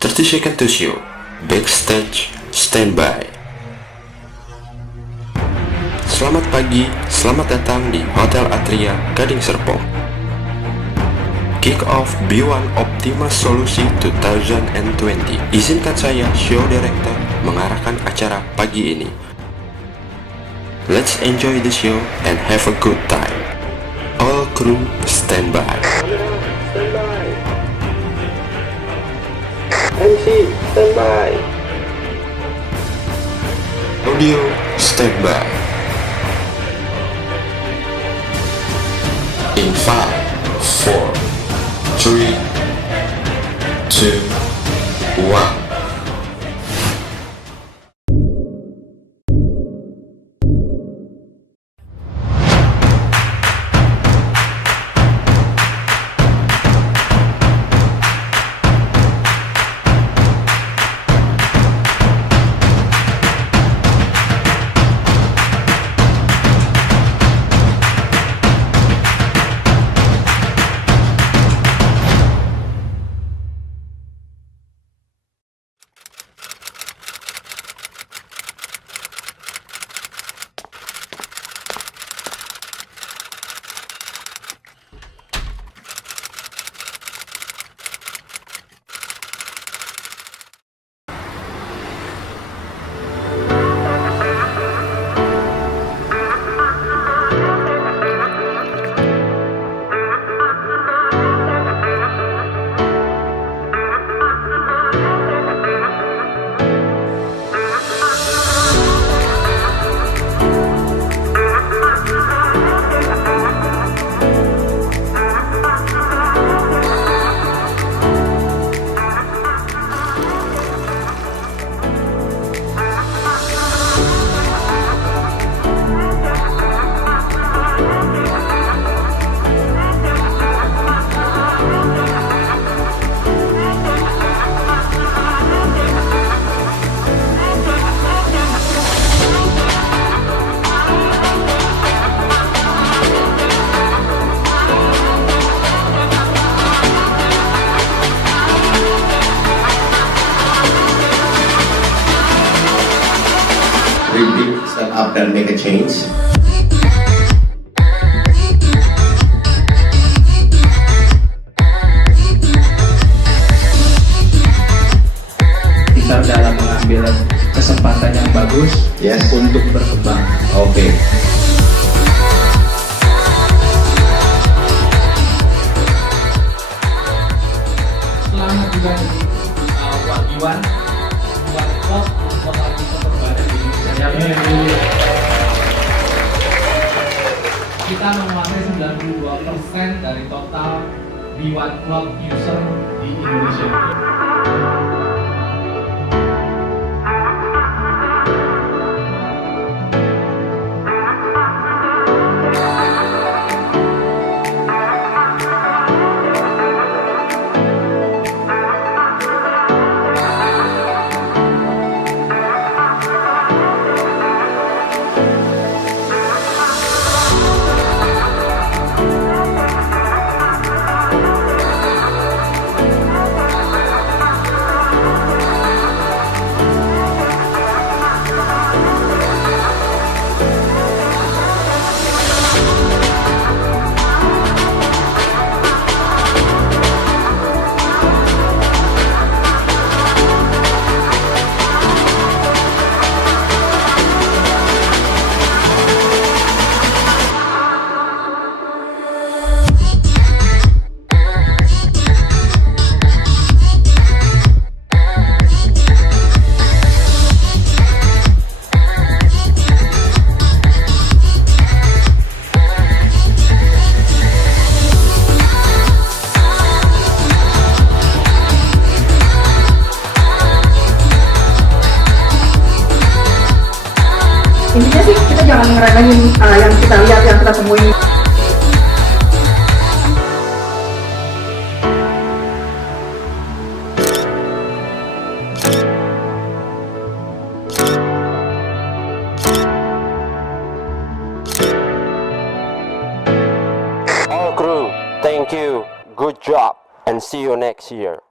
30 seconds to show. Backstage, standby. Selamat pagi, selamat datang di Hotel Atria, Gading Serpong. Kick off BEONE Optima Solusi 2020. Izinkan saya, show director, mengarahkan acara pagi ini. Let's enjoy the show and have a good time. All crew standby. MC standby. Audio standby. In 5, 4, 3, 2, 1. Stand up and make a change. Kita dalam mengambil kesempatan yang bagus untuk berkembang. Oke. Selamat juga buat Iwan, buat Blok, perusahaan terbaik di Indonesia. Kita menguasai 92% dari total BEONE Blok user di Indonesia. Intinya sih kita jangan ngeremehin yang kita lihat, yang kita temuin. All crew, thank you, good job, and see you next year.